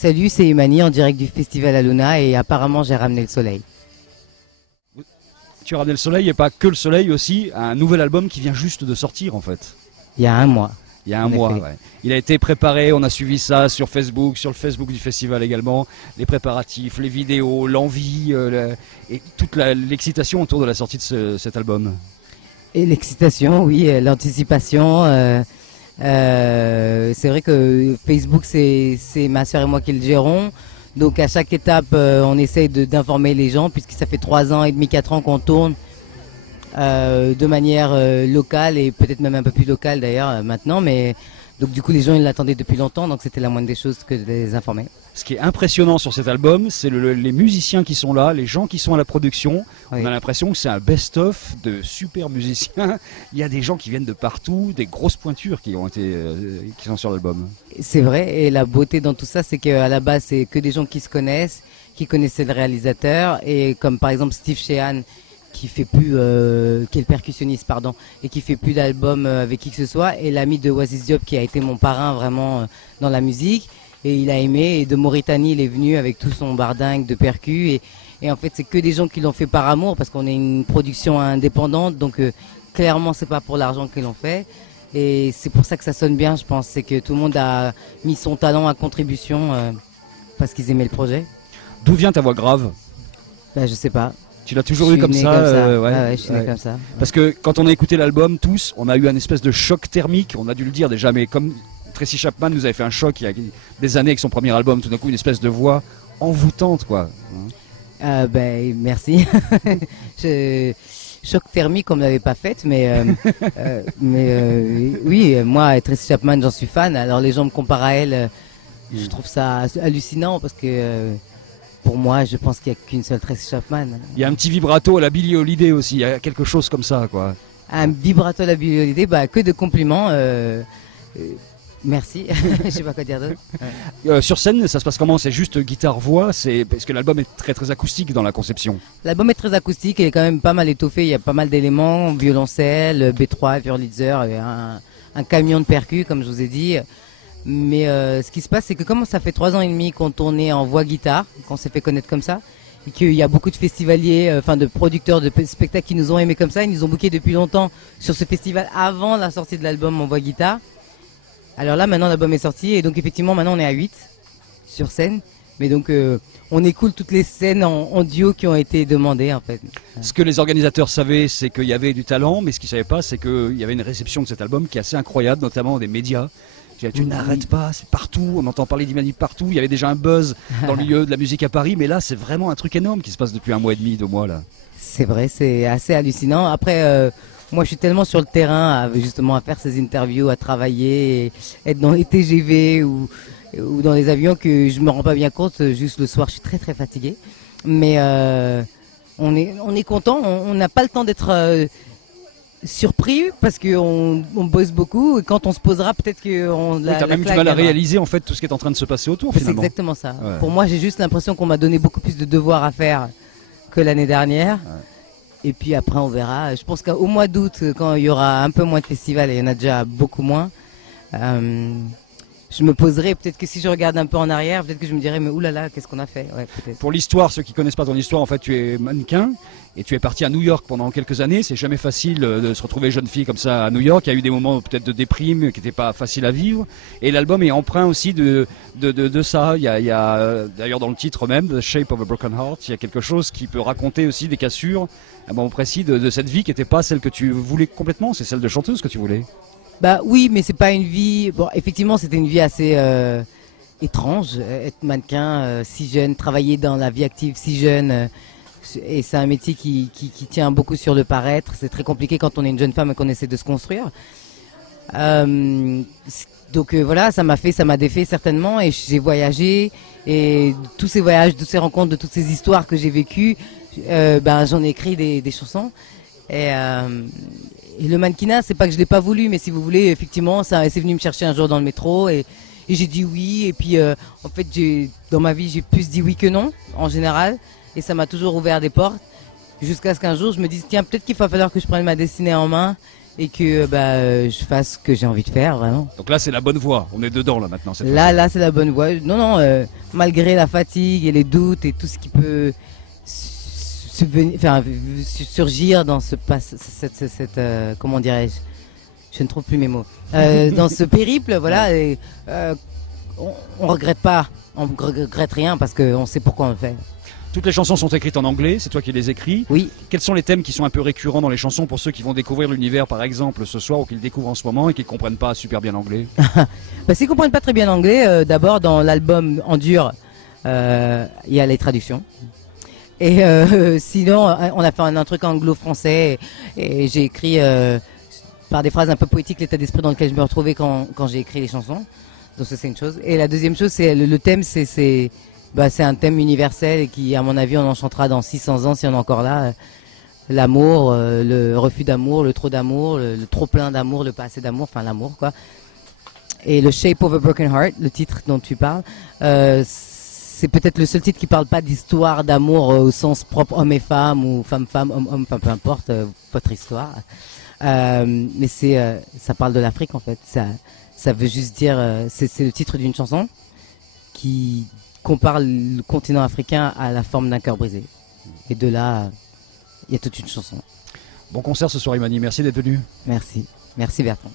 Salut, c'est Imani en direct du Festival Aluna et apparemment j'ai ramené le soleil. Tu as ramené le soleil et pas que le soleil aussi, un nouvel album qui vient juste de sortir en fait. Il y a un mois. Il y a un En mois, effet. ouais. Il a été préparé, on a suivi ça sur Facebook, sur le Facebook du festival également, les préparatifs, les vidéos, l'envie et toute l'excitation autour de la sortie de cet album. Et l'excitation, oui, l'anticipation. C'est vrai que Facebook, c'est ma soeur et moi qui le gérons. Donc à chaque étape, on essaye d'informer les gens, puisque ça fait 3 ans et demi, 4 ans qu'on tourne de manière locale et peut-être même un peu plus locale d'ailleurs maintenant. Mais donc du coup, les gens ils l'attendaient depuis longtemps, donc c'était la moindre des choses que de les informer. Ce qui est impressionnant sur cet album, c'est les musiciens qui sont là, les gens qui sont à la production. Oui. On a l'impression que c'est un best-of de super musiciens. Il y a des gens qui viennent de partout, des grosses pointures qui sont sur l'album. C'est vrai, et la beauté dans tout ça, c'est qu'à la base, c'est que des gens qui se connaissent, qui connaissaient le réalisateur, et comme par exemple Steve Sheehan, qui fait plus, qui est le percussionniste, pardon, et qui fait plus d'albums avec qui que ce soit, et l'ami de Oasis Diop, qui a été mon parrain vraiment dans la musique, et il a aimé, et de Mauritanie, il est venu avec tout son bardingue de percus, et en fait, c'est que des gens qui l'ont fait par amour, parce qu'on est une production indépendante, donc clairement, c'est pas pour l'argent qu'ils l'ont fait. Et c'est pour ça que ça sonne bien, je pense. C'est que tout le monde a mis son talent à contribution parce qu'ils aimaient le projet. D'où vient ta voix grave? Ben, je sais pas. Tu l'as toujours Je eu suis comme né ça, comme ça. ouais, Ah ouais, je suis né comme ça. Parce que quand on a écouté l'album, tous, on a eu un espèce de choc thermique, on a dû le dire déjà, mais comme Tracy Chapman nous avait fait un choc il y a des années avec son premier album, tout d'un coup une espèce de voix envoûtante, quoi. Ben, merci. Choc thermique, on ne l'avait pas faite, mais oui, moi, Tracy Chapman, j'en suis fan. Alors les gens me comparent à elle, je trouve ça hallucinant parce que pour moi, je pense qu'il n'y a qu'une seule Tracy Chapman. Il y a un petit vibrato à la Billie Holiday aussi, il y a quelque chose comme ça, quoi. Un vibrato à la Billie Holiday, bah, que de compliments. Merci, je sais pas quoi dire d'autre. Ouais. Sur scène, ça se passe comment? C'est juste guitare-voix, parce que l'album est très très acoustique dans la conception. L'album est très acoustique, il est quand même pas mal étoffé, il y a pas mal d'éléments, violoncelle, B3, Wurlitzer, un camion de percus comme je vous ai dit. Mais ce qui se passe, c'est que comme ça fait 3 ans et demi qu'on tournait en voix guitare, qu'on s'est fait connaître comme ça, et qu'il y a beaucoup de festivaliers, enfin de producteurs de spectacles qui nous ont aimés comme ça, ils nous ont bookés depuis longtemps sur ce festival avant la sortie de l'album en voix guitare. Alors là, maintenant, l'album est sorti et donc effectivement, maintenant, on est à 8 sur scène. Mais donc, on écoule toutes les scènes en duo qui ont été demandées, en fait. Ce que les organisateurs savaient, c'est qu'il y avait du talent, mais ce qu'ils ne savaient pas, c'est qu'il y avait une réception de cet album qui est assez incroyable, notamment des médias. Tu n'arrêtes pas, c'est partout, on entend parler d'Imani partout. Il y avait déjà un buzz dans le milieu de la musique à Paris, mais là, c'est vraiment un truc énorme qui se passe depuis 1 mois et demi, 2 mois, là. C'est vrai, c'est assez hallucinant. Après, moi, je suis tellement sur le terrain, justement, à faire ces interviews, à travailler, et être dans les TGV ou dans les avions que je me rends pas bien compte. Juste le soir, je suis très très fatiguée. Mais on est content. On n'a pas le temps d'être surpris parce qu'on bosse beaucoup. Et quand on se posera, peut-être qu'on Oui, t'as même du mal à réaliser en fait tout ce qui est en train de se passer autour. C'est Finalement. exactement ça. Ouais. Pour moi, j'ai juste l'impression qu'on m'a donné beaucoup plus de devoirs à faire que l'année dernière. Ouais. Et puis après, on verra. Je pense qu'au mois d'août, quand il y aura un peu moins de festivals, et il y en a déjà beaucoup moins, je me poserai, peut-être que si je regarde un peu en arrière, peut-être que je me dirais, mais oulala, qu'est-ce qu'on a fait? Ouais, peut-être. Pour l'histoire, ceux qui connaissent pas ton histoire, en fait, tu es mannequin et tu es parti à New York pendant quelques années. C'est jamais facile de se retrouver jeune fille comme ça à New York. Il y a eu des moments peut-être de déprime qui n'étaient pas faciles à vivre. Et l'album est empreint aussi de ça. Il y a d'ailleurs dans le titre même, The Shape of a Broken Heart, il y a quelque chose qui peut raconter aussi des cassures, à un moment précis de cette vie qui n'était pas celle que tu voulais complètement. C'est celle de chanteuse que tu voulais. Bah oui, mais c'est pas une vie. Bon, effectivement, c'était une vie assez étrange, être mannequin si jeune, travailler dans la vie active si jeune. Et c'est un métier qui tient beaucoup sur le paraître. C'est très compliqué quand on est une jeune femme et qu'on essaie de se construire. Donc voilà, ça m'a défait certainement. Et j'ai voyagé. Et tous ces voyages, toutes ces rencontres, de toutes ces histoires que j'ai vécues, j'en ai écrit des chansons. Et le mannequinat, c'est pas que je l'ai pas voulu, mais si vous voulez, effectivement, c'est venu me chercher un jour dans le métro et j'ai dit oui. Et puis, en fait, dans ma vie, j'ai plus dit oui que non, en général. Et ça m'a toujours ouvert des portes. Jusqu'à ce qu'un jour, je me dise, tiens, peut-être qu'il va falloir que je prenne ma destinée en main et que je fasse ce que j'ai envie de faire, vraiment. Donc là, c'est la bonne voie. On est dedans là maintenant. Là, c'est la bonne voie. Non, malgré la fatigue et les doutes et tout ce qui peut surgir dans comment dirais-je, je ne trouve plus mes mots. Dans ce périple, voilà, et, on regrette pas, on regrette rien parce qu'on sait pourquoi on le fait. Toutes les chansons sont écrites en anglais, c'est toi qui les écris. Oui. Quels sont les thèmes qui sont un peu récurrents dans les chansons pour ceux qui vont découvrir l'univers par exemple ce soir ou qui le découvrent en ce moment et qui ne comprennent pas super bien l'anglais? S'ils ne comprennent pas très bien l'anglais, d'abord dans l'album En dur, il y a les traductions. Et sinon, on a fait un truc anglo-français et j'ai écrit par des phrases un peu poétiques l'état d'esprit dans lequel je me retrouvais quand j'ai écrit les chansons. Donc ça c'est une chose. Et la deuxième chose, c'est le thème, c'est un thème universel et qui, à mon avis, on en chantera dans 600 ans si on est encore là. L'amour, le refus d'amour, le trop d'amour, le trop plein d'amour, le pas assez d'amour, enfin l'amour quoi. Et le Shape of a Broken Heart, le titre dont tu parles, c'est peut-être le seul titre qui parle pas d'histoire d'amour au sens propre homme et femme ou femme-femme, homme-homme, enfin peu importe votre histoire. Mais ça parle de l'Afrique en fait. Ça veut juste dire, c'est le titre d'une chanson qui compare le continent africain à la forme d'un cœur brisé. Et de là, il y a toute une chanson. Bon concert ce soir, Imani. Merci d'être venu. Merci. Merci Bertrand.